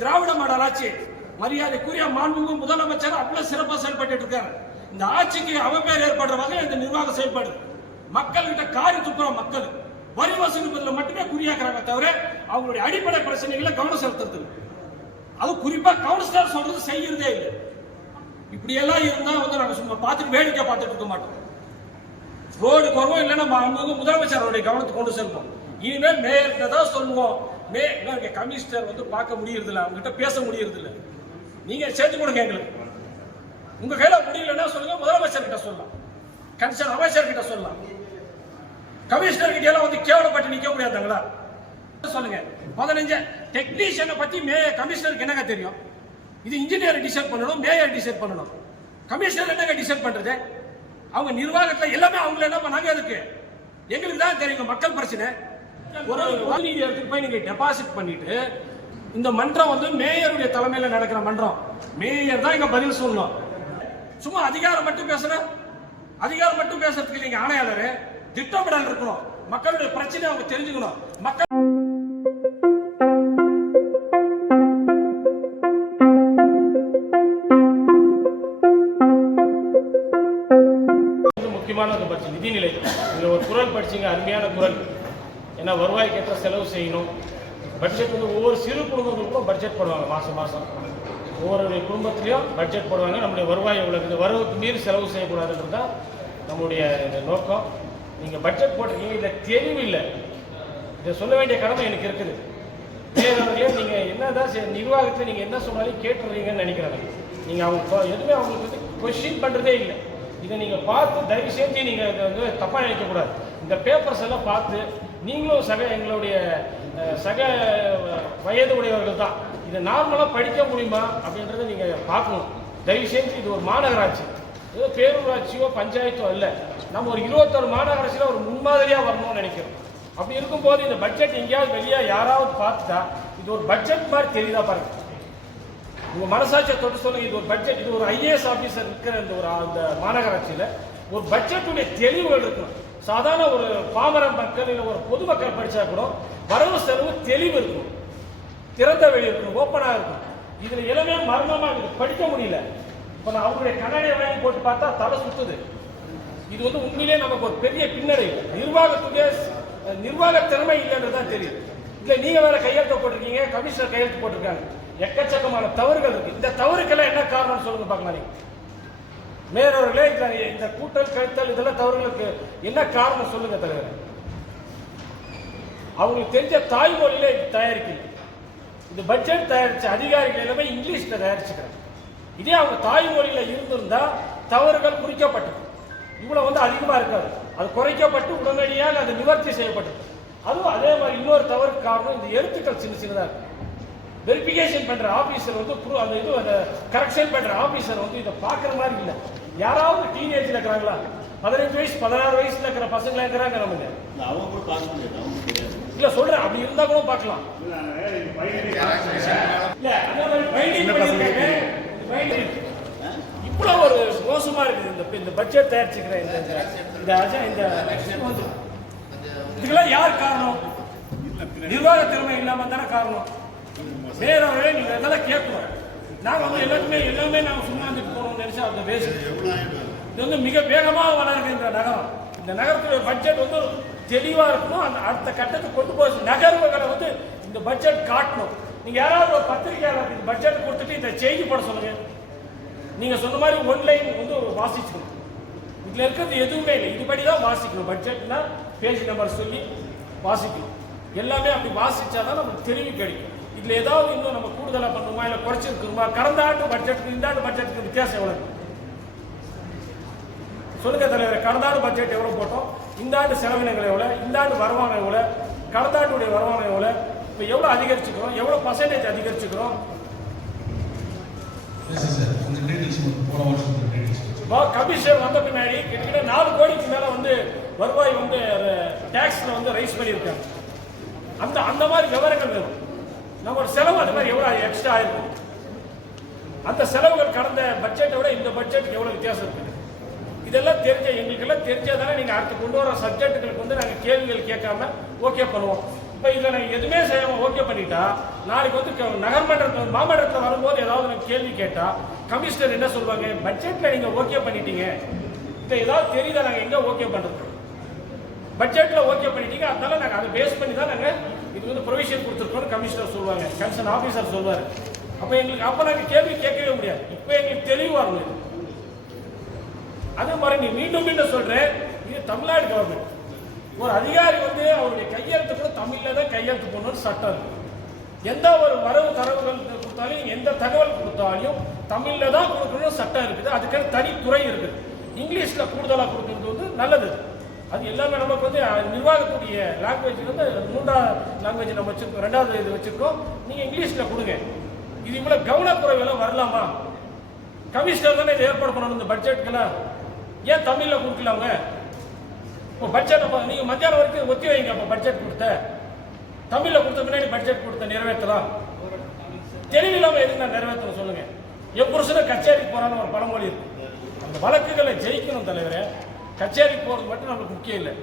திராவிட model ஆட்சி. மரியாதைக்குரிய மாண்புமிகு முதலமைச்சர் அவ்வளவு சிறப்பாக செயல்பட்டு இருக்காரு. இந்த ஆட்சிக்கு அவப்பேர் ஏற்படுற வகையில் இந்த நிர்வாகம் செயல்பாடு மக்கள் கிட்ட காரி துப்புற மக்கள். வரி வசூலிப்பதில் மட்டுமே குறியாக்குறாங்க தவிர அவங்களுடைய அடிப்படை பிரச்சனைகளை கவனம் செலுத்துறது அது குறிப்பா கவுன்சிலர் சொல்றது செய்யறதே இல்லை. இப்படி எல்லாம் இருந்தா வந்து நாங்க சும்மா பார்த்துட்டு வேடிக்கை பார்த்துட்டு இருக்க மாட்டோம். ரோடு குறவும் இல்லைன்னா மாண்புமிகு முதலமைச்சருடைய கவனத்துக்கு கொண்டு செல்வோம். இனிமேல் மேயர்கிட்ட தான் சொல்லுவோம். மே இங்க கமிஷனர் வந்து பார்க்க முடியறது அவங்ககிட்ட பேச முடியறது நீங்கள் நீங்க சேர்த்து கொடுங்க எங்களுக்கு. உங்க கையில முடியலன்னா சொல்லுங்க முதலமைச்சர் கிட்ட சொல்லலாம். கன்சர்ன் அமைச்சர் கிட்ட சொல்லலாம். கமிஷனர் கிட்ட எல்லாம் வந்து கேவலப்பட்டு நிக்க முடியாதுங்களா? சொல்லுங்க. பதினஞ்சு டெக்னீஷியனை பத்தி மே கமிஷனருக்கு என்னங்க தெரியும்? இது இன்ஜினியர் டிசைட் பண்ணணும் மேயர் டிசைட் பண்ணணும். கமிஷனர் என்னங்க டிசைட் பண்றது? அவங்க நிர்வாகத்தில் எல்லாமே அவங்கள என்ன பண்ணாங்க அதுக்கு? எங்களுக்கு தான் தெரியும் மக்கள் பிரச்சனை. ஒரு நீதி இடத்துக்கு போய் நீங்க டெபாசிட் பண்ணிட்டு இந்த மன்றம் வந்து மேயருடைய தலைமையில நடக்கிற மன்றம். மேயர் தான் இங்க பதில் சொல்லணும். சும்மா அதிகாரம் மட்டும் பேசுற அதிகாரம் மட்டும் பேசுறதுக்கு நீங்க ஆணையாளர். திட்டமிடல் இருக்கணும். மக்களுடைய பிரச்சனை அவங்க தெரிஞ்சுக்கணும். மக்கள் இது முக்கியமான ஒரு பட்ஜெட் நிதிநிலை இதில் ஒரு குரல் படிச்சீங்க அருமையான குரல். ஏன்னா வருவாய்க்கேற்ற செலவு செய்யணும். பட்ஜெட் வந்து ஒவ்வொரு சிறு குடும்பங்களுக்கும் பட்ஜெட் போடுவாங்க மாதம் மாதம் ஒவ்வொரு குடும்பத்துலேயும் பட்ஜெட் போடுவாங்க. நம்முடைய வருவாய் எவ்வளோ இந்த வரவுக்கு மீறி செலவு செய்யக்கூடாதுன்றது தான் நம்முடைய இந்த நோக்கம். நீங்கள் பட்ஜெட் போட்டிருக்கீங்க இதில் தெளிவு இல்லை. இதை சொல்ல வேண்டிய கடமை எனக்கு இருக்குது. வேறவர்களே நீங்கள் என்னதான் தான் நிர்வாகத்தில் நீங்கள் என்ன சொன்னாலும் கேட்டுறீங்கன்னு நினைக்கிறாங்க நீங்கள் அவங்க எதுவுமே அவங்களுக்கு வந்து கொஷின் பண்ணுறதே இல்லை. இதை நீங்கள் பார்த்து தயவு செஞ்சு நீங்கள் இதை வந்து தப்பாக நினைக்கக்கூடாது. இந்த பேப்பர்ஸ் எல்லாம் பார்த்து நீங்களும் சக எங்களுடைய சக வயது உடையவர்கள் தான் இதை நார்மலாக படிக்க முடியுமா அப்படின்றத நீங்கள் பார்க்கணும். தயவு செஞ்சு இது ஒரு மாநகராட்சி. ஏதோ பேரூராட்சியோ பஞ்சாயத்தோ இல்லை நம்ம ஒரு இருபத்தொரு மாநகராட்சியில் ஒரு முன்மாதிரியாக வரணும்னு நினைக்கிறோம். அப்படி இருக்கும்போது இந்த பட்ஜெட் எங்கேயாவது வெளியே யாராவது பார்த்துட்டா இது ஒரு பட்ஜெட் மாதிரி தெரியுதா பாருங்க. உங்கள் மனசாட்சியை தொட்டு சொல்லுங்க. இது ஒரு பட்ஜெட் இது ஒரு ஐஏஎஸ் ஆஃபீஸர் இருக்கிற இந்த ஒரு அந்த மாநகராட்சியில். ஒரு பட்ஜெட்டுடைய தெளிவுகள் இருக்கணும். சாதாரண ஒரு பாமர மக்கள் இல்லை ஒரு பொதுமக்கள் படித்தா கூட வரவு செலவு தெளிவு இருக்கும். திறந்த வெளி இருக்கும் ஓப்பனாக இருக்கும். இதில் எல்லாமே மர்மமாக இருக்குது. படிக்க முடியல. இப்போ நான் அவங்களுடைய கண்ணாடியை வாங்கி போட்டு பார்த்தா தலை சுற்றுது இது வந்து உண்மையிலேயே நமக்கு ஒரு பெரிய பின்னடைவு நிர்வாகத்துடைய நிர்வாக திறமை இல்லைன்றது தான் தெரியுது. இல்லை நீங்கள் வேற கையெழுத்து போட்டிருக்கீங்க கமிஷனர் கையெழுத்து போட்டிருக்காங்க. எக்கச்சக்கமான தவறுகள் இருக்கு. இந்த தவறுக்கெல்லாம் என்ன காரணம்னு சொல்லுங்க பார்க்கலாம் நீங்கள் மேலவர்களே இந்த இந்த கூட்டல் கழித்தல் இதெல்லாம் தவறுகளுக்கு என்ன காரணம் சொல்லுங்க தலைவர்? அவங்களுக்கு தெரிஞ்ச தாய்மொழியில இது தயாரிக்கல. இந்த பட்ஜெட் தயாரிச்ச அதிகாரிகள் எல்லாமே இங்கிலீஷ்ல தயாரிச்சுக்கிறாங்க. இதே அவங்க தாய்மொழியில இருந்திருந்தா தவறுகள் குறிக்கப்பட்டது. இவ்வளவு வந்து அதிகமா இருக்காது. அது குறைக்கப்பட்டு உடனடியாக அது நிவர்த்தி செய்யப்பட்டது. அதுவும் அதே மாதிரி இன்னொரு தவறுக்கு காரணம் இந்த எழுத்துக்கள் சின்ன சின்னதாக இருக்கு. வெரிஃபிகேஷன் பண்ற ஆபீசர் வந்து அந்த இது அந்த கரெக்ஷன் பண்ற ஆபீசர் வந்து இதை பார்க்குற மாதிரி இல்லை. யாராவது டீனேஜ்ல இருக்கிறாங்களா? பதினஞ்சு வயசு பதினாறு வயசுல இருக்கிற பசங்களா இருக்கிறாங்க நமக்கு இல்ல, அவங்க கூட பார்க்க முடியாது அவங்க தெரியாது. இல்ல சொல்றேன் அப்படி இருந்தா கூட பார்க்கலாம். இல்ல அதே மாதிரி binding பண்ணிருக்காங்க. இவ்வளவு ஒரு மோசமா இருக்குது இந்த இந்த பட்ஜெட் தயாரிச்சுக்கிற இந்த இந்த- இந்த இதுக்கெல்லாம் யார் காரணம்? நிர்வாக திறமை இல்லாம தானே காரணம். வேறவர்களே நீங்க இதெல்லாம் கேட்கணும். நாங்க வந்து எல்லாருமே எல்லாமே நாங்க சும்மா இருந்துட்டு நினைச்சா அந்த வேஸ்ட். இது வந்து மிக வேகமாக வளர்கின்ற நகரம். இந்த நகரத்துடைய பட்ஜெட் வந்து தெளிவா இருக்கணும். அந்த அடுத்த கட்டத்துக்கு கொண்டு போய் நகர்வுகளை வந்து இந்த பட்ஜெட் காட்டணும். நீங்க யாராவது ஒரு பத்திரிகையாளர் இந்த பட்ஜெட் கொடுத்துட்டு இந்த செய்தி போட சொல்லுங்க. நீங்க சொன்ன மாதிரி ஒன்லைன் வந்து ஒரு வாசிச்சுக்கணும். இதுல இருக்கிறது எதுவுமே இல்லை. இதுபடி தான் வாசிக்கணும். பட்ஜெட்னா பேஜ் நம்பர் சொல்லி வாசிக்கணும். எல்லாமே அப்படி வாசிச்சாதான் நமக்கு தெளிவு கிடைக்கும். இதுல ஏதாவது இன்னும் நம்ம கூடுதலா பண்ணுமா இல்ல குறைச்சிருக்குமா? கடந்த ஆண்டு பட்ஜெட்டுக்கு இந்த ஆண்டு பட்ஜெட்டுக்கு வித்தியாசம் இருக்கு? சொல்லுங்க தலைவர் கடந்த ஆண்டு பட்ஜெட் எவ்வளவு போட்டோம்? இந்த ஆண்டு செலவினங்கள் எவ்வளவு? இந்த ஆண்டு வருமானம் எவ்வளவு? கடந்த ஆண்டுடைய வருமானம் எவ்வளவு? இப்போ எவ்வளவு அதிகரிச்சுக்கிறோம்? எவ்வளவு பர்சன்டேஜ் அதிகரிச்சுக்கிறோம்? கமிஷன் வந்த பின்னாடி கிட்டத்தட்ட நாலு கோடிக்கு மேல வந்து வருவாய் வந்து டேக்ஸ்ல வந்து ரைஸ் பண்ணியிருக்காங்க. அந்த அந்த மாதிரி விவரங்கள் வேணும். நம்மளோட செலவு அந்த மாதிரி எவ்வளவு எக்ஸ்ட்ரா ஆயிருக்கும் அந்த செலவுகள் கடந்த பட்ஜெட்டை விட இந்த பட்ஜெட்டுக்கு எவ்வளவு வித்தியாசம் இருக்குது இதெல்லாம் தெரிஞ்ச எங்களுக்கெல்லாம் தெரிஞ்சாதானே நீங்க அடுத்து கொண்டு வர சப்ஜெக்ட்டுகளுக்கு வந்து நாங்க கேள்விகள் கேட்காம ஓகே பண்ணுவோம். இப்போ இதில் நாங்கள் எதுவுமே செய்யாமல் ஓகே பண்ணிட்டா நாளைக்கு வந்து க- நகர்மன்றத்தில் மாமன்றத்தில் வரும்போது ஏதாவது நான் கேள்வி கேட்டால் கமிஷனர் என்ன சொல்லுவாங்க பட்ஜெட்டில் நீங்கள் ஓகே பண்ணிட்டீங்க. இப்போ ஏதாவது தெரியுதா? நாங்கள் எங்கே ஓகே பண்ணுறது பட்ஜெட்டில் ஓகே பண்ணிட்டீங்க அதனால நாங்கள் அதை பேஸ் பண்ணி தான் நாங்கள் இது வந்து ப்ரொவிஷன் கொடுத்துருக்கோம்னு கமிஷனர் சொல்லுவாங்க. கமிஷன் ஆஃபீஸர் சொல்லுவார். அப்போ எங்களுக்கு அப்போ நாங்கள் கேள்வி கேட்கவே முடியாது. இப்போ எங்களுக்கு தெளிவு வரணும் அதே மாதிரி நீ மீண்டும் மீண்டும் சொல்கிறேன் இது தமிழ்நாடு கவர்மெண்ட் ஒரு அதிகாரி வந்து அவருடைய கையெழுத்து கூட தமிழில் தான் கையெழுத்து போடணும்னு சட்டம் இருக்கு. எந்த ஒரு வரவு தரவுகள் கொடுத்தாலும் எந்த தகவல் கொடுத்தாலும் தமிழில் தான் கொடுக்கணும்னு சட்டம் இருக்குது. அதுக்கான தனி துறை இருக்குது. இங்கிலீஷில் கூடுதலாக கொடுக்கறது வந்து நல்லது. அது எல்லாமே நமக்கு வந்து அஹ், நிர்வாகத்துடைய லாங்குவேஜ் வந்து மூன்றாவது லாங்குவேஜ் நம்ம வச்சிருக்கோம் ரெண்டாவது இது வச்சிருக்கோம். நீங்கள் இங்கிலீஷில் கொடுங்க. இது இவ்வளோ கவனக்குறைவெல்லாம் வரலாமா? கமிஷனர் தானே இதை ஏற்பாடு பண்ணணும் இந்த பட்ஜெட்டுக்கெல்லாம் ஏன் தமிழில் கொடுக்கலாங்க இப்போ பட்ஜெட் அப்போ நீங்கள் மத்தியானம் வரைக்கும் ஒத்தி வைங்க அப்போ பட்ஜெட் கொடுத்த. தமிழில் கொடுத்த பின்னாடி பட்ஜெட் கொடுத்த நிறைவேற்றலாம். தெளிவில்லாமல் எதுக்கு நான் நிறைவேற்றணும் சொல்லுங்க? என் புருஷனை கச்சேரிக்கு போறான்னு ஒரு பழமொழி இருக்கு. அந்த வழக்குகளை ஜெயிக்கணும் தலைவரே. கச்சேரிக்கு போகிறது மட்டும் நம்மளுக்கு முக்கியம் இல்லை.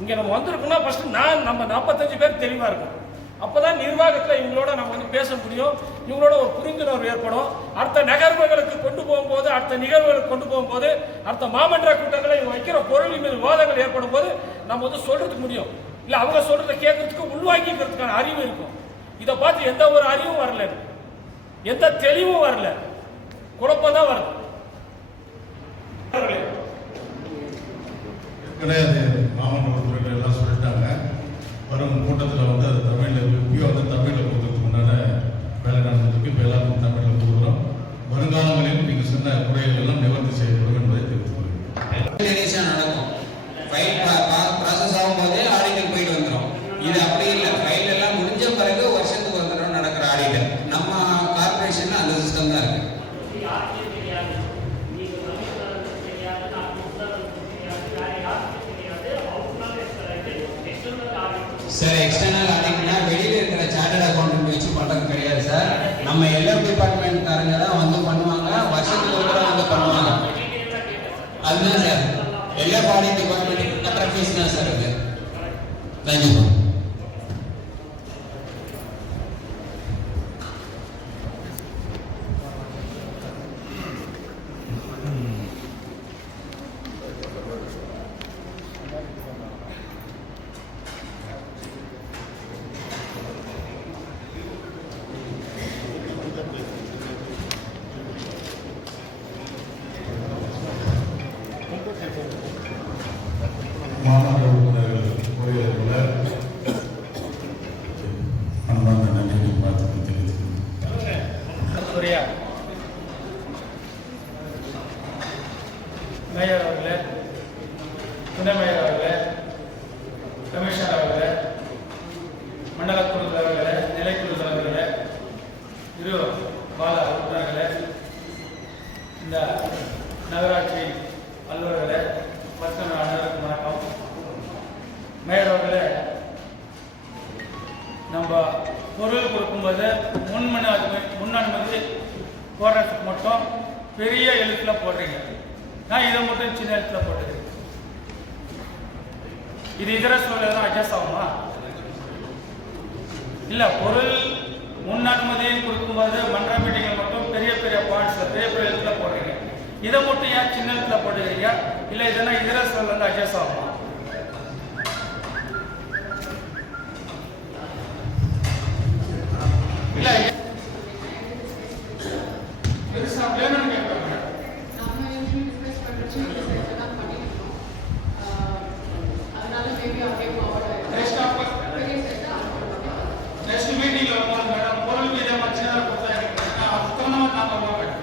இங்கே நம்ம வந்திருக்கோம்னா ஃபஸ்ட்டு நான் நம்ம நாற்பத்தஞ்சு பேர் தெளிவாக இருக்கும். அப்பதான் நிர்வாகத்தில் இவங்களோட நம்ம வந்து பேச முடியும். இவங்களோட ஒரு புரிந்துணர்வு ஏற்படும். அடுத்த நகர்வுகளுக்கு கொண்டு போகும்போது அடுத்த நிகழ்வுகளுக்கு கொண்டு போகும்போது அடுத்த மாமன்ற கூட்டங்களை இவங்க வைக்கிற பொருள் மீது விவாதங்கள் ஏற்படும் போது நம்ம வந்து சொல்கிறதுக்கு முடியும். இல்லை அவங்க சொல்கிறத கேட்கறதுக்கு உள்வாங்கிக்கிறதுக்கான அறிவு இருக்கும். இதை பார்த்து எந்த ஒரு அறிவும் வரல. எந்த தெளிவும் வரல. குழப்பம் தான் வருது. கிடையாது மாமன்ற உறுப்பினர்கள் எல்லாம் சொல்லிட்டாங்க. வரும் கூட்டத்தில் வந்து அது தமிழில் இப்பயும் வந்து தமிழில் கொடுக்கறதுக்கு உண்டான வேலை நடந்துருக்கு இப்போ எல்லாருக்கும் தமிழில் கொடுக்குறோம் வருங்காலங்களில் நீங்கள் சொன்ன குறைகள் எல்லாம் நிவர்த்தி செய்யப்படும் என்பதை தெரிவித்துக் கொள்கிறேன் ரிலேஷன் நடக்கும் ஃபைல் ப்ராசஸ் ஆகும்போதே ஆடிட்டுக்கு போயிட்டு வந்துடும் இது அப்படி இல்லை ஃபைல் எல்லாம் முடிஞ்ச பிறகு வருஷத்துக்கு ஒரு தடவை நடக்கிற ஆடிட்டர் நம்ம கார்பரேஷன்ல அந்த சிஸ்டம் தான் இருக்கு சார் எக்ஸ்டர்னல் ஆடிட்னா வெளியில இருக்கிற சார்ட்டர்ட் அக்கௌண்ட் வச்சு பண்றது கிடையாது சார் நம்ம எல்லா டிபார்ட்மெண்ட் காரங்க தான் வந்து பண்ணுவாங்க. வருஷத்துக்கு ஒரு தடவை வந்து பண்ணுவாங்க. அதுதான் சார் எல்லா பாடி டிபார்ட்மெண்ட் கட்டுற ஃபீஸ் தான் சார் அது. தேங்க்யூ மாமன்ற உறுப்பினர்கள் உரையாடல அன்பான நன்றி பார்த்து தெரிவித்துக் சூர்யா மேயர் அவர்களே துணை மேயர் அவர்களே கமிஷனர் அவர்களே மண்டல குழு தலைவர்களே நிலைக்குழு தலைவர்களே இரு பால உறுப்பினர்களே இந்த நகராட்சி அலுவலர்களே மற்றும் அனைவருக்கும் வணக்கம் மேயர் அவர்களே நம்ம பொருள் கொடுக்கும்போது முன் முன் அனுமதி முன் அனுமதி போடுறதுக்கு மட்டும் பெரிய எழுத்துல போடுறீங்க நான் இதை மட்டும் சின்ன எழுத்துல போட்டுக்கிறேன் இது இதர சூழல் அட்ஜஸ்ட் ஆகுமா இல்ல பொருள் முன் அனுமதியும் கொடுக்கும்போது மன்ற மீட்டிங்கில் மட்டும் பெரிய பெரிய பாயிண்ட்ஸ்ல பெரிய பெரிய எழுத்துல போடுறீங்க. இதை மட்டும் ஏன் சின்ன எழுத்துல போட்டுக்கிறீங்க இல்ல இதெல்லாம் இதர சூழல் அட்ஜஸ்ட் ஆகும் இல்ல பெருசா வேணும்னு கேட்பாங்க நம்ம யூஸ்வலி டிஸ்கஸ் பண்ணுற சின்ன சைஸை தான் பண்ணிருக்கோம் அதனால மேபி அப்படியே ஃபார்வர்ட் Next ஆகிடும் up. பெரிய சைஸை நெக்ஸ்ட் மீட்டிங்ல வரும்போது மேடம் பொருள் இதே மாதிரி சின்னதாக கொடுத்தா எனக்கு அதுக்கு தகுந்த மாதிரி நாம போவேன்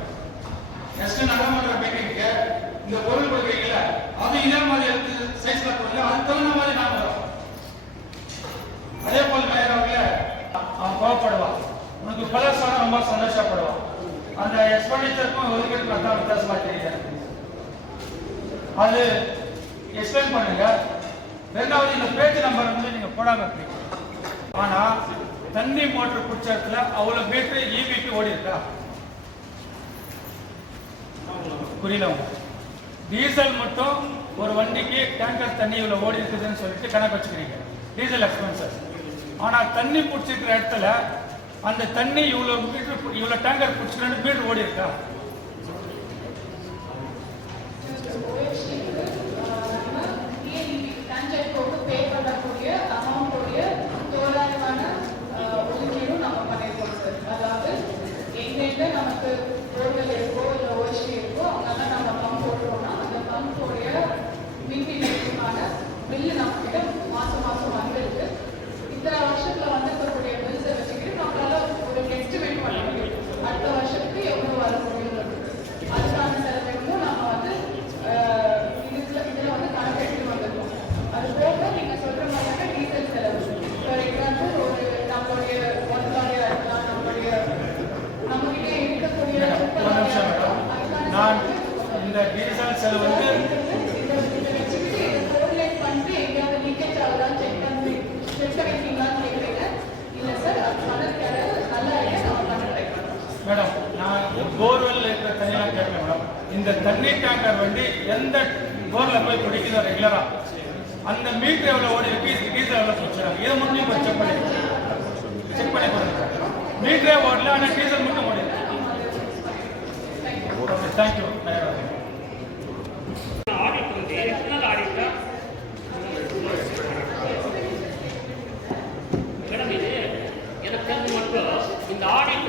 நெக்ஸ்ட் நடைமுறை மீட்டிங்க்கு இந்த பொருள் கொடுக்குறீங்கல்ல அது இதே மாதிரி எடுத்து சைஸ்ல கொடுங்க அதுக்கு தகுந்த மாதிரி நாம வரோம் அதே போல் மேயர் அவர்களே அவன் கோவப்படுவான் உனக்கு பலசான ரொம்ப சந்தோஷப்படுவான் அந்த எக்ஸ்பெண்டிச்சருக்கும் ஒதுக்கீடு தான் வித்தியாசமா தெரியல அது எக்ஸ்பிளைன் பண்ணுங்க. ரெண்டாவது இந்த பேஜ் நம்பர் வந்து நீங்க போடாம இருக்கீங்க ஆனா தண்ணி மோட்டர் பிடிச்ச இடத்துல அவ்வளவு மீட்டர் இபிபி ஓடி இருக்கா? புரியல டீசல் மட்டும் ஒரு வண்டிக்கு டேங்கர் தண்ணி இவ்வளவு ஓடி இருக்குதுன்னு சொல்லிட்டு கணக்கு வச்சுக்கிறீங்க. டீசல் எக்ஸ்பென்சஸ் ஆனால் தண்ணி பிடிச்சிருக்கிற இடத்துல அந்த தண்ணி இவ்வளோ மீட்டர் இவ்வளோ டேங்கர் பிடிச்சிக்கிறேன்னு மீட்டர் ஓடி இருக்கா பே பண்ணக்கூடிய அமௌண்ட்டுடைய தோராயமான அஹ், ஒதுக்கீடும் நம்ம பண்ணியிருக்கோம் சார் அதாவது எங்கெங்க நமக்கு போர்வெல் இருக்கோ இல்லை ஓசி இருக்கோ அங்கெல்லாம் நம்ம பம்ப் போடுறோம்னா அந்த பம்போடைய மின்வினைக்கான பில்லு நம்ம கிட்ட மாசம் மாசம் வந்திருக்கு இந்த வருஷத்துல வந்திருக்கக்கூடிய பில்ஸை வச்சுக்கிட்டு நம்மளால ஒரு எஸ்டிமேட் பண்ண முடியும் அடுத்த வருஷத்துக்கு எவ்வளவு வர முடியும் அதுக்கான செலவுகளும் நம்ம வந்து அஹ், இதுல இதுல வந்து கணக்கெடுத்து வந்திருக்கோம் அது போக நீங்க சொல்ற மாதிரியான டீசல் செலவு ஃபார் எக்ஸாம்பிள் ஒரு நம்மளுடைய ஒன் லாரியா இருக்கலாம் நம்மளுடைய நம்ம கிட்ட இருக்கக்கூடிய ஒரு நிமிஷம் மேடம் நான் இந்த டீசல் செலவு வந்து இதை இதை வச்சுக்கிட்டு இதை கோரிலேட் பண்ணிட்டு எங்கேயாவது லீக்கேஜ் ஆகுதான்னு செக் பண்ணி செக் பண்ணிருக்கீங்களான்னு கேட்குறீங்க இல்லை சார் அது பண்ண நல்லா இருக்கு நம்ம பண்ண ட்ரை பண்ணுறோம் மேடம் நான் போர்வெல்ல கேட்கல மேடம் இந்த தண்ணி டேங்கர் வண்டி எந்த போர்ல போய் பிடிக்குதோ ரெகுலரா அந்த மீட்டர் எவ்வளோ ஓடி இருக்கு டீசல் எவ்வளோ பிடிச்சிருக்காங்க இதை மட்டும் இப்போ செக் பண்ணி செக் பண்ணி பாருங்க மீட்டரே ஓடல ஆனால் டீசல் மட்டும் ஓடி தேங்க்யூ ஆடிட் வந்து எக்ஸ்டர்னல் ஆடிட்டா மேடம் இது எனக்கு தெரிஞ்சு மட்டும் இந்த ஆடிட்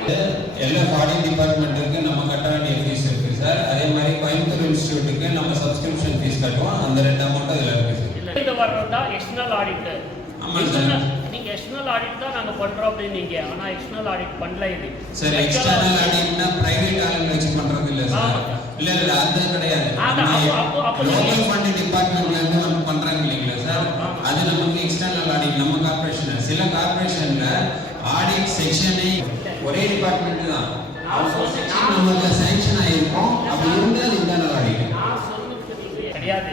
எல்லா ஆடிட் டிபார்ட்மெண்ட்டுக்கு நம்ம கட்ட வேண்டிய ஃபீஸ் இருக்கு சார் அதே மாதிரி கோயம்புத்தூர் இன்ஸ்டியூட்டுக்கு நம்ம சப்ஸ்கிரிப்ஷன் ஃபீஸ் கட்டுவோம் அந்த ரெண்டு அமௌண்ட் அதில் இருக்கு. சார் இது வர்றது தான் எக்ஸ்டர்னல் ஆடிட் ஆமாம் சார். நீங்க எக்ஸ்டர்னல் ஆடிட் தான் நாங்க பண்றோம் அப்படின்னீங்க. ஆனா எக்ஸ்டர்னல் ஆடிட் பண்ணல இது. சார் எக்ஸ்டர்னல் ஆடிட்னா பிரைவேட் ஆளுங்க வச்சு பண்றது இல்ல சார். இல்ல இல்ல அது கிடையாது. அப்போ- அப்போ- நீங்க- லோக்கல் ஃபண்ட் டிபார்ட்மெண்ட்ல இருந்து நம்ம பண்றாங்க இல்லைங்களா சார் அது நமக்கு எக்ஸ்டர்னல் ஆடிட் நம்ம கார்ப்பரேஷன் சில கார்ப்பரேஷன்ல ஆடிட் செக்ஷனே ஒரே டிபார்ட்மெண்ட் தான். நமக்கு சாங்ஷன் ஆயிருக்கும். அப்படி இருந்தால் இன்டர்னல் ஆடிட் நீங்க கிடையாது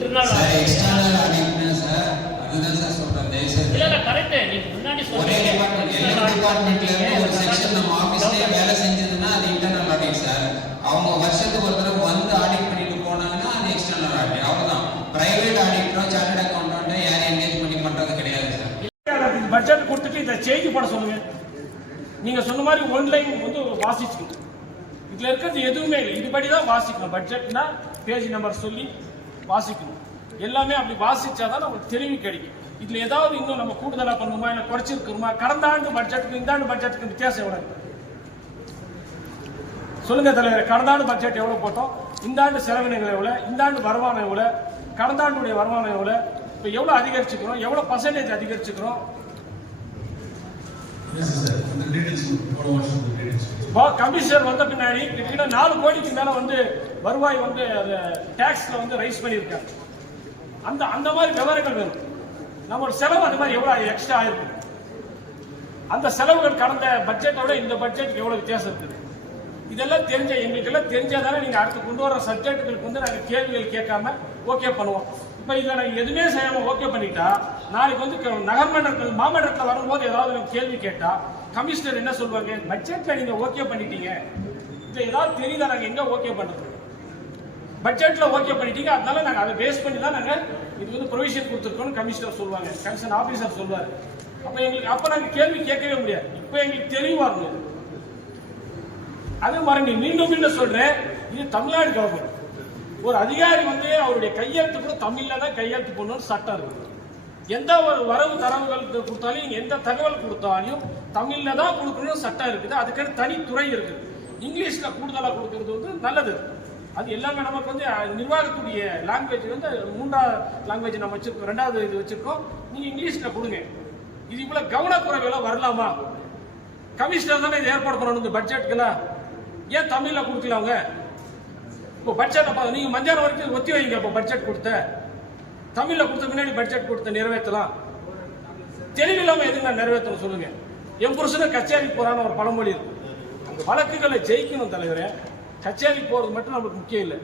எக்ஸ்டர்னல் ஆடிட்னா சார் அதுதான் சார் சொல்றேன். தயவுசெய்து. இல்ல இல்ல கரெக்ட் நீங்க முன்னாடி ஒரே டிபார்ட்மெண்ட் எல்லா டிபார்ட்மெண்ட்ல இருந்து ஒரு செக்ஷன் நம்ம ஆபீஸ்லயே வேலை செஞ்சதுன்னா அது இன்டர்னல் ஆடிட் சார் அவங்க வருஷத்துக்கு ஒரு தடவை வந்து ஆடிட் பண்ணிட்டு போனாங்கன்னா அது எக்ஸ்டர்னல் ஆடிட் அவ்வளவுதான். பிரைவேட் ஆடிட்டரோ சார்ட்டர்ட் அக்கௌண்டன்ட்டோ யாரும் என்கேஜ் பண்ணி பண்றது கிடையாது சார் பட்ஜெட் கொடுத்துட்டு இதை செய்தி போட சொல்லுங்க. நீங்க சொன்ன மாதிரி ஒன்லைன் வந்து வாசிச்சுக்கணும். இதுல இருக்கிறது எதுவுமே இல்லை. இதுபடி தான் வாசிக்கணும். பட்ஜெட்னா பேஜ் நம்பர் சொல்லி வாசிக்கணும். எல்லாமே அப்படி வாசிச்சாதான் நமக்கு தெளிவு கிடைக்கும். இதுல ஏதாவது இன்னும் நம்ம கூடுதலா பண்ணுமா இல்லை குறைச்சிருக்கணுமா? கடந்த ஆண்டு பட்ஜெட்டுக்கு இந்த ஆண்டு பட்ஜெட்டுக்கு வித்தியாசம் எவ்வளவு? சொல்லுங்க தலைவர் கடந்த ஆண்டு பட்ஜெட் எவ்வளவு போட்டோம்? இந்த ஆண்டு செலவினங்கள் எவ்வளவு? இந்த ஆண்டு வருமானம் எவ்வளவு? கடந்த ஆண்டுடைய வருமானம் எவ்வளவு? இப்போ எவ்வளவு அதிகரிச்சுக்கிறோம்? எவ்வளவு பர்சன்டேஜ் அதிகரிச்சுக்கிறோம்? கமிஷனர் வந்த பின்னாடி கிட்டத்தட்ட நாலு கோடிக்கு மேல வந்து வருவாய் வந்து அது டேக்ஸில் வந்து ரைஸ் பண்ணியிருக்காங்க. அந்த அந்த மாதிரி விவரங்கள் வேணும். நம்ம செலவு அந்த மாதிரி எவ்வளவு எக்ஸ்ட்ரா ஆயிருக்கும் அந்த செலவுகள் கடந்த பட்ஜெட்டோட இந்த பட்ஜெட்டுக்கு எவ்வளவு வித்தியாசம் இருக்குது? இதெல்லாம் தெரிஞ்ச எங்களுக்கு எல்லாம் தெரிஞ்சாதானே நீங்க அடுத்து கொண்டு வர சப்ஜெக்ட்டுகளுக்கு வந்து நாங்கள் கேள்விகள் கேட்காம ஓகே பண்ணுவோம். இப்போ இதில் நாங்கள் எதுவுமே செய்யாம ஓகே பண்ணிட்டா நாளைக்கு வந்து க- நகர்மன்றத்தில் மாமன்றத்தில் வரும்போது ஏதாவது நம்ம கேள்வி கேட்டா கமிஷனர் என்ன சொல்லுவாங்க பட்ஜெட்ல நீங்க ஓகே பண்ணிட்டீங்க. இது ஏதாவது தெரியுதா? நாங்க எங்க ஓகே பண்றது? பட்ஜெட்ல ஓகே பண்ணிட்டீங்க. அதனால நாங்க அதை பேஸ் பண்ணி தான் நாங்க இது வந்து ப்ரொவிஷன் கொடுத்துருக்கோம்னு கமிஷனர் சொல்லுவாங்க. கமிஷன் ஆபீசர் சொல்லுவாரு. அப்ப எங்களுக்கு அப்ப நாங்க கேள்வி கேட்கவே முடியாது. இப்போ எங்களுக்கு தெளிவா இருந்தது அதே மாதிரி மீண்டும் மீண்டும் சொல்றேன். இது தமிழ்நாடு கவர்மெண்ட் ஒரு அதிகாரி வந்து அவருடைய கையெழுத்து கூட தமிழ்ல தான் கையெழுத்து போடணும்னு சட்டம் இருக்கு. எந்த ஒரு வரவு தரவுகள் கொடுத்தாலும் எந்த தகவல் கொடுத்தாலும் தமிழ்ல தான் கொடுக்கணும்னு சட்டம் இருக்குது. அதுக்கு தனித்துறை இருக்குது. இங்கிலீஷ்ல கூடுதலா கொடுக்கறது வந்து நல்லது. அது எல்லாமே நமக்கு வந்து நிர்வாகத்துடைய லாங்குவேஜ் வந்து மூன்றாவது லாங்குவேஜ் நம்ம வச்சிருக்கோம் ரெண்டாவது இது வச்சிருக்கோம். நீங்கள் இங்கிலீஷில் கொடுங்க. இது இவ்வளோ கவனக்குறைவெல்லாம் வரலாமா? கமிஷனர் தானே இது ஏற்பாடு பண்ணணும் இந்த பட்ஜெட்டுக்கெல்லாம் ஏன் தமிழில் கொடுக்கல அவங்க? இப்போ பட்ஜெட் அப்போ நீங்கள் மத்தியானம் வரைக்கும் ஒத்தி வைங்க இப்போ பட்ஜெட் கொடுத்த. தமிழில் கொடுத்த முன்னாடி பட்ஜெட் கொடுத்த நிறைவேற்றலாம். தெளிவில்லாமல் எதுக்கு நான் நிறைவேற்றணும் சொல்லுங்கள் என் புருஷனும் கச்சேரி போகிறான்னு ஒரு பழமொழி இருக்கும் அந்த வழக்குகளை ஜெயிக்கணும் தலைவரே. கச்சேரிக்கு போகிறது மட்டும் நமக்கு முக்கியம் இல்லை.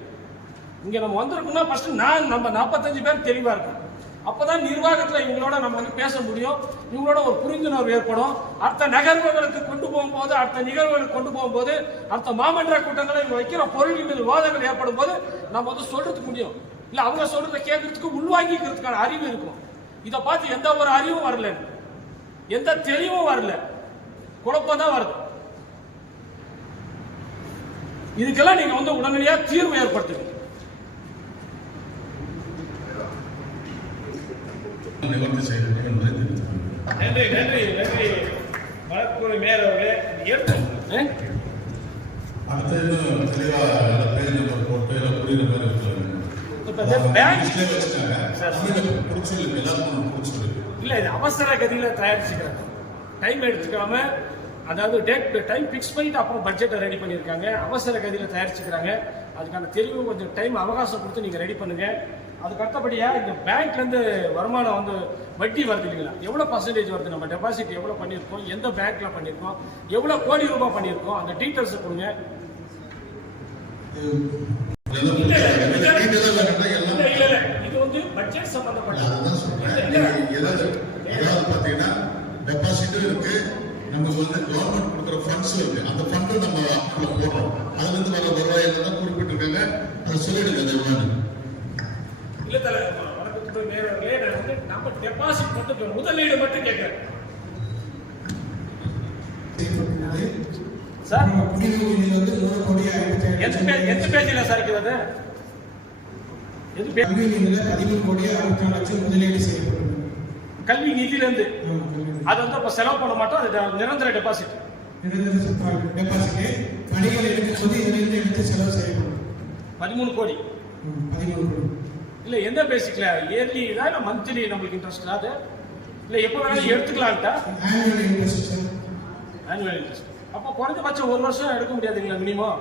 இங்கே நம்ம வந்திருக்கோம்னா ஃபஸ்ட்டு நான் நம்ம நாற்பத்தஞ்சு பேர் தெளிவாக இருக்கும் அப்பதான் நிர்வாகத்தில் இவங்களோட நம்ம வந்து பேச முடியும். இவங்களோட ஒரு புரிந்துணர்வு ஏற்படும். அடுத்த நகர்வுகளுக்கு கொண்டு போகும்போது அடுத்த நிகழ்வுகளுக்கு கொண்டு போகும்போது அடுத்த மாமன்ற கூட்டங்களை இவங்க வைக்கிற பொருள் மீது விவாதங்கள் ஏற்படும் போது நம்ம வந்து சொல்கிறதுக்கு முடியும். இல்லை அவங்க சொல்கிறத கேட்கறதுக்கு உள்வாங்கிக்கிறதுக்கான அறிவு இருக்கும். இதை பார்த்து எந்த ஒரு அறிவும் வரல. எந்த தெளிவும் வரல. குழப்பம் தான் வருது. இதுக்கெல்லாம் நீங்க வந்து உடனடியா தீர்வு ஏற்படுத்துங்க. நன்றி நன்றி நன்றி. வழக்குரை மேயர் அவர்களே ஏற்கும் ஏ? அடுத்து இன்னும் தெளிவா பேர் நம்பர் போட்டு இல்லை புரியுற மாதிரி இல்ல இது அவசர கதியில தயாரிச்சுக்கிறாங்க. டைம் எடுத்துக்காம அதாவது டேட் டைம் ஃபிக்ஸ் பண்ணிட்டு அப்புறம் பட்ஜெட்டை ரெடி பண்ணியிருக்காங்க. அவசர கதியில தயாரிச்சுக்கிறாங்க. அதுக்கான தெளிவு கொஞ்சம் டைம் அவகாசம் கொடுத்து நீங்க ரெடி பண்ணுங்க. அதுக்கு அடுத்தபடியா இந்த பேங்க்ல இருந்து வருமானம் வந்து வட்டி வருது இல்லைங்களா? எவ்வளவு பர்சன்டேஜ் வருது? நம்ம டெபாசிட் எவ்வளவு பண்ணியிருக்கோம்? எந்த பேங்க்ல பண்ணியிருக்கோம்? எவ்வளவு கோடி ரூபாய் பண்ணியிருக்கோம்? அந்த டீட்டெயில்ஸ் கொடுங்க. இல்ல இல்ல. இது வந்து பட்ஜெட் ஏதாவது டெபாசிட்டும் இருக்கு. நமக்கு வந்து கவர்மெண்ட் கொடுக்குற ஃபண்ட்ஸும் இருக்கு. அந்த ஃபண்ட் நம்ம அக்கௌண்ட்ல போடுறோம். அதுல இருந்து வர வருவாயில தான் குறிப்பிட்டிருக்காங்க. அதை சொல்லிடுங்க அது எவ்வளவு இல்ல தல வணக்கத்துக்கு நேரங்களே நான் வந்து நம்ம டெபாசிட் மட்டும் முதலீடு மட்டும் கேட்கிறேன். சார் குடிநீர் வந்து மூணு கோடி எந்த பேஜ் எந்த பேஜ்ல சார் இருக்குது அது? எது பதிமூணு கோடி அறுபத்தி நாலு லட்சம் முதலீடு செய்யப்படும் கல்வி நிதியில இருந்து அது வந்து அப்ப செலவு பண்ண மாட்டோம் அது நிரந்தர டெபாசிட் பதிமூணு கோடி. இல்ல எந்த பேசிக்ல இயர்லி இதா இல்ல மந்த்லி நம்மளுக்கு இன்ட்ரெஸ்ட் அது இல்ல எப்ப வேணாலும் எடுத்துக்கலான்ட்டா annual interest sir annual interest அப்போ குறைஞ்சபட்சம் ஒரு வருஷம் எடுக்க முடியாதுங்களா மினிமம்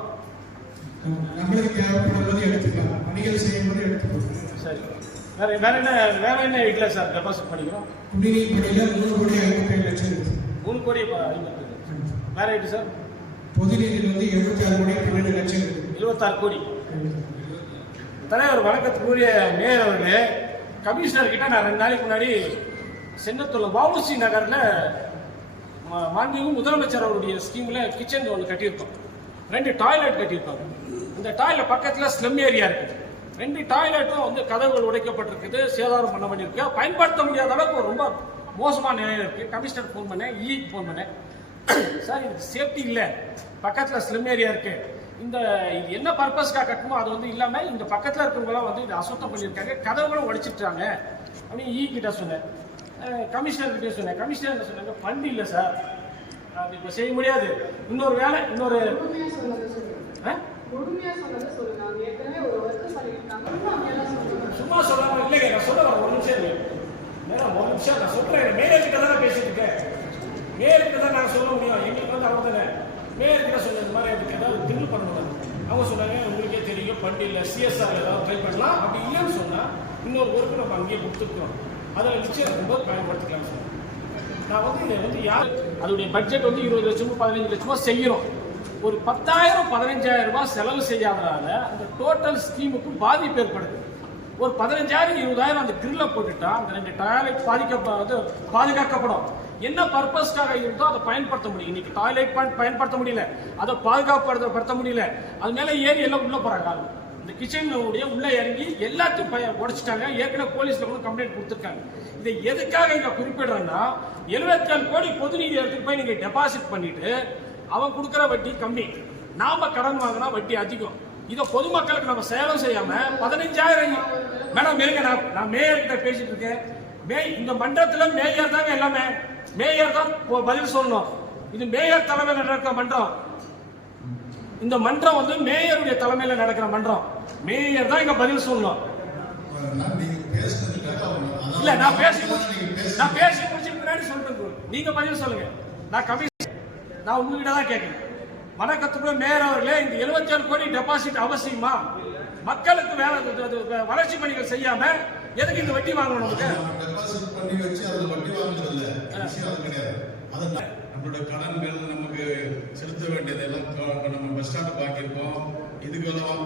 நம்மளுக்கு தேவைப்படும் போது எடுத்துக்கலாம். பணிகள் செய்யும் போது எடுத்துக்கலாம். சரி. வேற வேற என்ன வேற என்ன சார் டெபாசிட் பண்ணிக்கிறோம்? குடிநீர் மூணு கோடி ஐம்பத்தி லட்சம் மூணு கோடி. வேற சார்? பொது நிதியில் வந்து எழுபத்தி ஆறு கோடி பன்னெண்டு லட்சம் இருக்கு. இருபத்தாறு கோடி. தலைவர் வணக்கத்துக்குரிய மேயர் அவர்களே கமிஷனர் கிட்ட நான் ரெண்டு நாளைக்கு முன்னாடி சென்னத்தூர்ல வவுசி நகர்ல மாண்புமிகு முதலமைச்சர் அவருடைய ஸ்கீம்ல கிச்சன் ஒன்று கட்டியிருக்கோம். ரெண்டு டாய்லெட் கட்டியிருக்கோம். இந்த டாய்லெட் பக்கத்துல ஸ்லம் ஏரியா இருக்குது ரெண்டு டாய்லெட்டும் வந்து கதவுகள் உடைக்கப்பட்டிருக்குது சேதாரம் பண்ண வேண்டியிருக்கு. பயன்படுத்த முடியாத அளவுக்கு ரொம்ப மோசமான நிலையில இருக்கு. கமிஷனர் ஃபோன் பண்ணேன் ஈக்கு ஃபோன் பண்ணேன். சார் இதுக்கு சேஃப்டி இல்லை. பக்கத்தில் ஸ்லிம் ஏரியா இருக்கு. இந்த இது என்ன பர்பஸ்க்காக கட்டணுமோ அது வந்து இல்லாம இந்த பக்கத்தில் இருக்கவங்களாம் வந்து இதை அசுத்தம் பண்ணியிருக்காங்க. கதவுகளும் உடைச்சிட்டாங்க. அப்படின்னு ஈ கிட்ட சொன்னேன். கமிஷனர் கிட்டே சொன்னேன். கமிஷனர் என்ன சொன்னாங்க? ஃபண்ட் இல்லை சார் அது இப்போ செய்ய முடியாது. இன்னொரு வேலை இன்னொரு முழுமையா சொன்னதை சொல்லுங்க ஆ? முழுமையா சொன்னதை சொல்லுங்க அவங்க ஏற்கனவே ஒரு ஒர்க்கு பண்ணிருக்காங்க முழுமையெல்லாம் சொல்லுங்க சும்மா சொல்லாம இல்லைங்க நான் சொல்ல வர ஒரு நிமிஷம் இல்லை மேடம் ஒரு நிமிஷம் நான் சொல்றேன். மேயர் தானே பேசிட்டு இருக்கேன். மேயர் தான் நான் சொல்ல முடியும். எங்களுக்கு வந்து அவர் தானே. மேயர் கிட்ட இந்த மாதிரி அதுக்கு ஏதாவது பண்ண பண்ணணும் அவங்க சொன்னாங்க உங்களுக்கே தெரியும் ஃபண்ட் இல்லை சிஎஸ்ஆர் ஏதாவது ட்ரை பண்ணலாம். அப்படி இல்லைன்னு சொன்னால் இன்னொரு ஒர்க்கு நம்ம அங்கேயே கொடுத்துருக்கோம். அதில் நிச்சயம் இருக்கும்போது பயன்படுத்திக்கலாம் சார். நான் வந்து இதை வந்து யார் அதோடைய பட்ஜெட் வந்து இருபது லட்சமோ பதினஞ்சு லட்சமோ செய்கிறோம் ஒரு பத்தாயிரம் பதினஞ்சாயிரம் ரூபாய் செலவு செய்யாதனால அந்த டோட்டல் ஸ்கீமுக்கு பாதிப்பு ஏற்படுது. ஒரு பதினஞ்சாயிரம் இருபதாயிரம் அந்த கிரில்ல போட்டுட்டா அந்த ரெண்டு டாய்லெட் பாதிக்க பாதுகாக்கப்படும். என்ன பர்பஸ்க்காக இருந்தோ அதை பயன்படுத்த முடியும். இன்னைக்கு டாய்லெட் பயன்படுத்த முடியல. அதை பாதுகாப்படுத்த முடியல. அது மேல ஏறி எல்லாம் உள்ள போறாங்க. ஆளு. இந்த கிச்சனுடைய உள்ள இறங்கி எல்லாத்தையும் பய உடைச்சிட்டாங்க. ஏற்கனவே போலீஸ்ல கூட கம்ப்ளைண்ட் கொடுத்துருக்காங்க. இதை எதுக்காக இங்க குறிப்பிடுறேன்னா எழுபத்தி கோடி பொது நிதி எடுத்துட்டு போய் நீங்க டெபாசிட் பண்ணிட்டு அவன் கொடுக்குற வட்டி கம்மி. நாம கடன் வாங்கினா வட்டி அதிகம். இதை பொதுமக்களுக்கு நம்ம சேலம் செய்யாம பதினஞ்சாயிரம் மேடம் இருங்க நான் நான் மேயர் கிட்ட பேசிட்டு இருக்கேன். மே இந்த மன்றத்தில் மேயர் தாங்க எல்லாமே. மேயர் தான் பதில் சொல்லணும். இது மேயர் தலைமையில் நடக்கிற மன்றம். இந்த மன்றம் வந்து மேயருடைய தலைமையில் நடக்கிற மன்றம். மேயர் தான் இங்க பதில் சொல்லணும். இல்ல நான் பேசி நான் பேசி முடிச்சு பின்னாடி சொல்றேன் நீங்க பதில் சொல்லுங்க. நான் கமிஷன் நான் உங்ககிட்ட தான் கேட்கிறேன் வணக்கத்துக்கு மேயர் அவர்களே இந்த 77 கோடி டெபாசிட் அவசியமா? மக்களுக்கு வேலை வளர்ச்சி பணிகள் செய்யாம எதுக்கு இந்த வட்டி வாங்கணும் வச்சு வட்டி நம்மளோட கடன்கள் நமக்கு செலுத்த வேண்டியதெல்லாம் நம்ம பஸ் ஸ்டாண்ட் வாங்கியிருக்கோம். இதுக்கெல்லாம்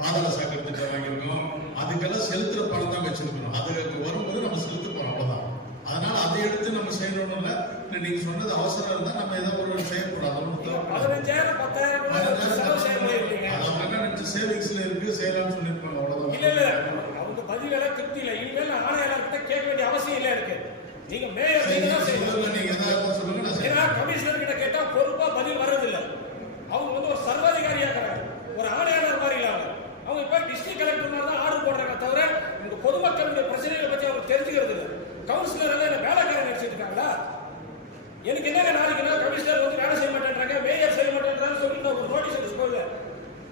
பாதாள சாக்கடை திட்டம் வாங்கியிருக்கோம். அதுக்கெல்லாம் செலுத்துற பணம் தான் வச்சிருக்கணும். அதுக்கு வரும்போது நம்ம செலுத்த போறோம் அவ்வளவுதான். அதனால அதை எடுத்து நம்ம செய்யணும்னு இல்ல. நீங்க சொன்னது அவசரம் இருந்தா நம்ம ஏதாவது ஒரு செய்யக்கூடாது அது ஒண்ணும் தவறு கிடையாது. பதினஞ்சாயிரம் பத்தாயிரம் ரூபாய் செலவு செய்ய முடியலைங்க அது அவங்க என்ன நினைச்சு சேவிங்ஸ்ல இருக்கு செய்யலாம்னு சொல்லியிருப்பாங்க இல்ல அவ்வளவுதான். இல்ல அவங்க பதில் எல்லாம் திருப்தி இல்லை. இனிமேல் ஆணையாளர்கிட்ட கேட்க வேண்டிய அவசியம் இல்லை இருக்கு நீங்க மேயர் நீங்க தான் செய்யணும். நீங்க எதாவது சொல்லுங்க நான் ஏன்னா. கமிஷனர் கிட்ட கேட்டா பொறுப்பா பதில் வர்றதில்ல. அவங்க வந்து ஒரு சர்வாதிகாரியா இருக்கிறாங்க ஒரு ஆணையாளர் மாதிரி இல்லாம. அவங்க இப்ப டிஸ்ட்ரிக்ட் கலெக்டர் மாதிரி தான் ஆர்டர் போடுறாங்க தவிர இந்த பொதுமக்களுடைய பிரச்சனைகளை பத்தி அவங்க தெரிஞ்சுக்கிறது இல்லை. கவுன்சிலர் எல்லாம் என்ன வேலைக்காரன் நினைச்சிட்டு இருக்காங்களா? எனக்கு என்னங்க நாளைக்கு என்ன கமிஷனர் வந்து வேலை செய்ய மாட்டேன்றாங்க மேயர் செய்ய மாட்டேன்றாங்க சொல்லி நான் ஒரு நோட்டீஸ் அடிச்சு போகல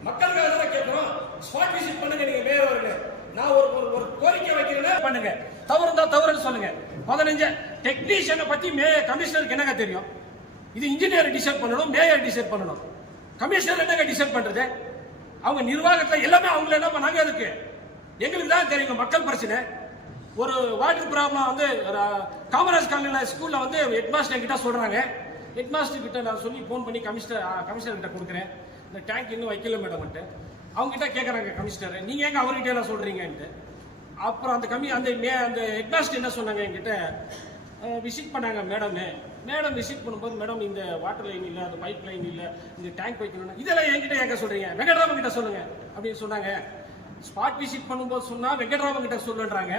மக்களுக்காக தானே கேட்கிறோம்? ஸ்பாட் விசிட் பண்ணுங்க நீங்க மேயர் அவர்களே நான் ஒரு ஒரு ஒரு கோரிக்கை வைக்கிறேன் பண்ணுங்க. தவறு இருந்தா தவறுன்னு சொல்லுங்க. பதினஞ்சு டெக்னீஷியனை பத்தி மே கமிஷனருக்கு என்னங்க தெரியும்? இது இன்ஜினியர் டிசைட் பண்ணணும் மேயர் டிசைட் பண்ணணும். கமிஷனர் என்னங்க டிசைட் பண்றது? அவங்க நிர்வாகத்தில் எல்லாமே அவங்கள என்ன பண்ணாங்க அதுக்கு? எங்களுக்கு தான் தெரியும் மக்கள் பிரச்சனை. ஒரு வாட்டர் ப்ராப்ளம் வந்து காமராஜ் காலனியில் ஸ்கூலில் வந்து ஹெட் மாஸ்டர் கிட்ட சொல்கிறாங்க ஹெட் மாஸ்டர் கிட்ட நான் சொல்லி ஃபோன் பண்ணி கமிஷனர் கமிஷனர் கிட்ட கொடுக்குறேன். இந்த டேங்க் இன்னும் வைக்கல மேடம்ன்ட்டு அவங்ககிட்ட கேட்குறாங்க கமிஷனர். நீங்கள் எங்கே அவர்கிட்ட எல்லாம் சொல்கிறீங்கன்ட்டு அப்புறம் அந்த கம்மி அந்த மே அந்த ஹெட்மாஸ்டர் என்ன சொன்னாங்க என்கிட்ட? விசிட் பண்ணாங்க மேடமே மேடம் விசிட் பண்ணும்போது மேடம் இந்த வாட்டர் லைன் இல்லை அந்த பைப் லைன் இல்லை இந்த டேங்க் வைக்கணும் இதெல்லாம் என்கிட்ட ஏங்க சொல்கிறீங்க வெங்கட்ராமன் கிட்ட சொல்லுங்க அப்படின்னு சொன்னாங்க. ஸ்பாட் விசிட் பண்ணும்போது சொன்னால் வெங்கட்ராமன் கிட்ட சொல்லுன்றாங்க.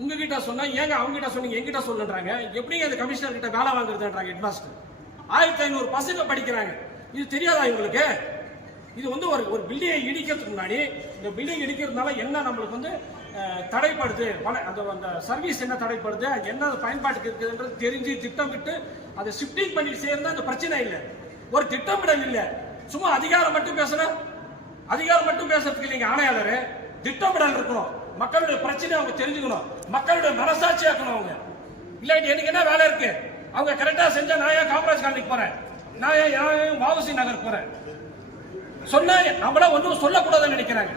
உங்ககிட்ட சொன்னா ஏங்க அவங்க கிட்ட சொன்னீங்க என்கிட்ட சொல்லுன்றாங்க. எப்படிங்க அந்த கமிஷனர் கிட்ட வேலை வாங்குறதுன்றாங்க ஹெட்மாஸ்டர் ஆயிரத்தி ஐநூறு பசங்க படிக்கிறாங்க. இது தெரியாதா இவங்களுக்கு? இது வந்து ஒரு ஒரு பில்டிங்கை இடிக்கிறதுக்கு முன்னாடி இந்த பில்டிங் இடிக்கிறதுனால என்ன நம்மளுக்கு வந்து தடைப்படுது? பல அந்த அந்த சர்வீஸ் என்ன தடைப்படுது? அது என்ன பயன்பாட்டுக்கு இருக்குதுன்றது தெரிஞ்சு திட்டமிட்டு அதை ஷிஃப்டிங் பண்ணி செய்யறது அந்த பிரச்சனை இல்லை. ஒரு திட்டமிடல் இல்லை. சும்மா அதிகாரம் மட்டும் பேசுற அதிகாரம் மட்டும் பேசுறதுக்கு இல்லைங்க ஆணையாளர். திட்டமிடல் இருக்கணும். மக்களுடைய பிரச்சனை அவங்க தெரிஞ்சுக்கணும். மக்களுடைய மனசாட்சி ஆக்கணும் அவங்க. இல்லாட்டி எனக்கு என்ன வேலை இருக்கு? அவங்க கரெக்டா செஞ்சா நான் ஏன் காமராஜ் காலனிக்கு போறேன்? நான் ஏன் வாவுசி நகர் போறேன்? சொன்னா நம்மள ஒன்றும் சொல்லக்கூடாதுன்னு நினைக்கிறாங்க.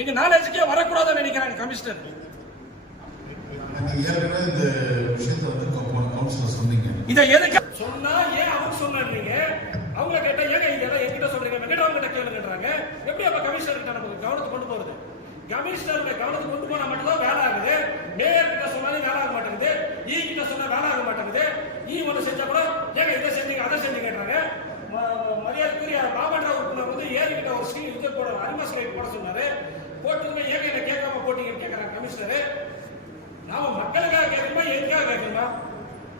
எங்க நாலேஜுக்கே வரக்கூடாதுன்னு நினைக்கிறாங்க கமிஷனர். இதை எதுக்கு சொன்னா ஏன் அவங்க சொன்னீங்க? அவங்க கேட்டா ஏங்க இதெல்லாம் என்கிட்ட சொல்றீங்க? வெங்கடாம கிட்ட கேளுங்கன்றாங்க. எப்படி அப்ப கமிஷனர் கிட்ட நமக்கு கவனத்தை கொண்டு போறது? கமிஷனர் கவனத்துக்கு கொண்டு போனா மட்டும்தான் வேலை ஆகுது. மேயர் கிட்ட சொன்னாலும் வேலை ஆக மாட்டேங்குது. ஈ கிட்ட சொன்னா வேலை ஆக மாட்டேங்குது. ஈ ஒன்று செஞ்சா கூட ஏங்க இதை செஞ்சீங்க அதை செஞ்சீங்கன்றாங்க ம- மரியாதைக்குரிய மாமன்ற உறுப்பினர் வந்து ஏறி கிட்ட ஒரு ஸ்டீல் இது போட அரிமாசிலை போட சொன்னாரு. போட்டுருங்க ஏங்க என்ன கேட்காம போட்டீங்கன்னு கேட்கறாங்க கமிஷனர். நாம மக்களுக்காக கேட்கணுமா எதுக்காக கேட்கணுமா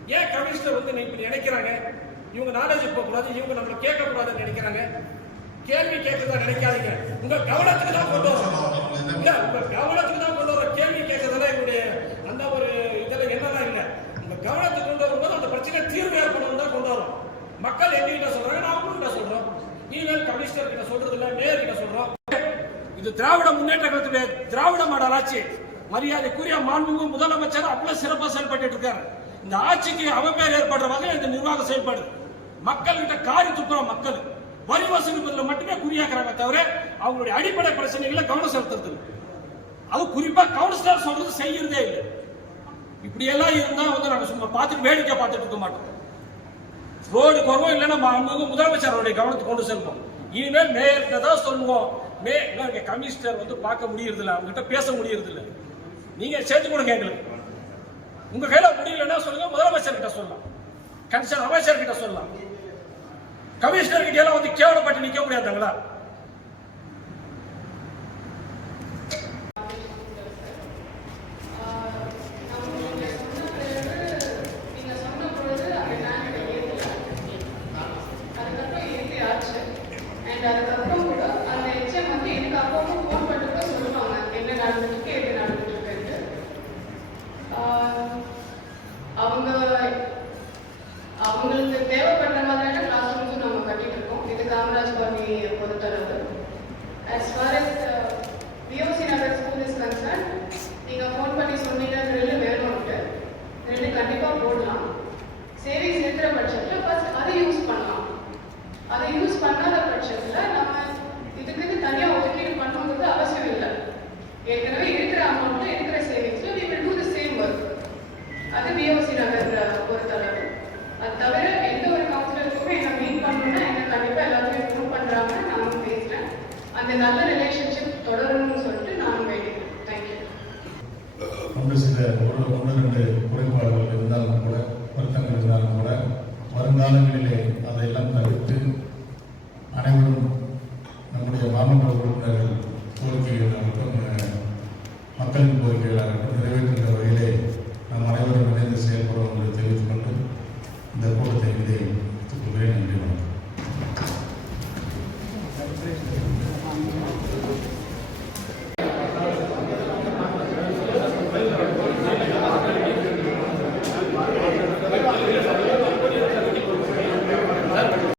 ஏன் கமிஷனர் வந்து நீ இப்படி நினைக்கிறாங்க? இவங்க நாலேஜ் போகக்கூடாது இவங்க நம்மளை கேட்கக்கூடாதுன்னு நினைக்கிறாங்க. கேள்வி கேட்கறதா நினைக்காதீங்க. உங்க கவனத்துக்கு தான் கொண்டு வரோம். இல்ல உங்க கவனத்துக்கு தான் கொண்டு வரோம். கேள்வி கேட்கறதெல்லாம் எங்களுடைய அந்த ஒரு இதுல என்னதான் இல்ல. உங்க கவனத்துக்கு கொண்டு வரும்போது அந்த பிரச்சனை தீர்வு ஏற்படும் தான் கொண்டு வரோம். மக்கள் எங்ககிட்ட சொல்றாங்க நான் உங்ககிட்ட சொல்றோம். நீங்கள் கமிஷனர் கிட்ட சொல்றது இல்ல மேயர் கிட்ட சொல்றோம். இது திராவிட முன்னேற்ற கழகத்துடைய திராவிட மாடல் ஆட்சி மரியாதைக்குரிய மாண்புமிகு முதலமைச்சர் அவ்வளவு சிறப்பாக செயல்பட்டு இருக்காரு. இந்த ஆட்சிக்கு அவப்பேர் ஏற்படுற வகையில் இந்த நிர்வாகம் செயல்படுது. மக்கள்கிட்ட காரி துப்புற மக்கள். வரி வசூலிப்பதில் மட்டுமே குறியாக்குறாங்க தவிர அவங்களுடைய அடிப்படை பிரச்சனைகளை கவனம் செலுத்துறது அது குறிப்பா கவுன்சிலர் சொல்றது செய்யறதே இல்லை. இப்படி எல்லாம் இருந்தா வந்து நாங்க சும்மா பார்த்துட்டு வேடிக்கை பார்த்துட்டு இருக்க மாட்டோம். ரோடு குறவும் இல்லைன்னா மாண்புமிகு முதலமைச்சருடைய கவனத்துக்கு கொண்டு செல்வோம். இனிமேல் மேயர்கிட்ட தான் சொல்லுவோம். மே இங்கே கமிஷனர் வந்து பார்க்க முடியறது இல்ல பேச முடியறது இல்ல. நீங்க சேர்த்து கொடுங்க எங்களுக்கு உங்க கையில முடியலன்னா சொல்லுங்க முதலமைச்சர் கிட்ட சொல்லலாம். கன்சர்ன் அமைச்சர் கிட்ட சொல்லலாம். கமிஷனர் கிட்ட எல்லாம் வந்து கேவலப்பட்டு நிக்க முடியாதுங்களா நம்மளுடைய சொன்ன பிறகு நீங்க சொன்ன பொழுது அந்த டேங்கை ஏற்றல அதுக்கப்புறம் ஏற்றி ஆச்சு அண்ட் அதுக்கப்புறம் கூட அந்த எச்எம் வந்து எனக்கு அப்பப்போ ஃபோன் பண்ணி கூட சொல்லுவாங்க என்ன நடந்துட்டு எப்படி நடந்துட்டு இருக்குன்ட்டு ஆஹ் அவங்க அவங்களுக்கு தேவைப்படுற மாதிரியான கிளாஸ் ரூம்ஸும் நம்ம கட்டிட்டு இருக்கோம் இது காமராஜ் காலனி பொறுத்தளவு as far as uh, VOC Nagar school is concern நீங்க ஃபோன் பண்ணி சொன்னீங்க ட்ரில் வேணும்ட்டு ட்ரில் கண்டிப்பா போடலாம் சேவிங்ஸ் இருக்கிற பட்சத்தில் ஃபர்ஸ்ட் அதை யூஸ் பண்ணலாம் அதை யூஸ் பண்ணாத பட்சத்தில் நம்ம இதுக்கு தனியாக ஒதுக்கீடு பண்ணும்போது அவசியம் இல்லை ஏற்கனவே இருக்கிற அமௌண்ட்டு இருக்கிற சேவிங்ஸில் we will do the same work அது விஓசி நகர் பொறுத்தளவு அது தவிர எந்த ஒரு கவுன்சிலருக்குமே என்ன மீட் பண்ணணும்னா என்ன கண்டிப்பா எல்லாத்தையும் இம்ப்ரூவ் பண்றாங்க நானும் பேசுறேன் அந்த நல்ல ரிலேஷன்ஷிப் தொடரணும்னு சொல்லிட்டு நான் வேண்டிக்கிறேன். தேங்க்யூ ஒன்று சில ஒன்று ரெண்டு குறைபாடுகள்.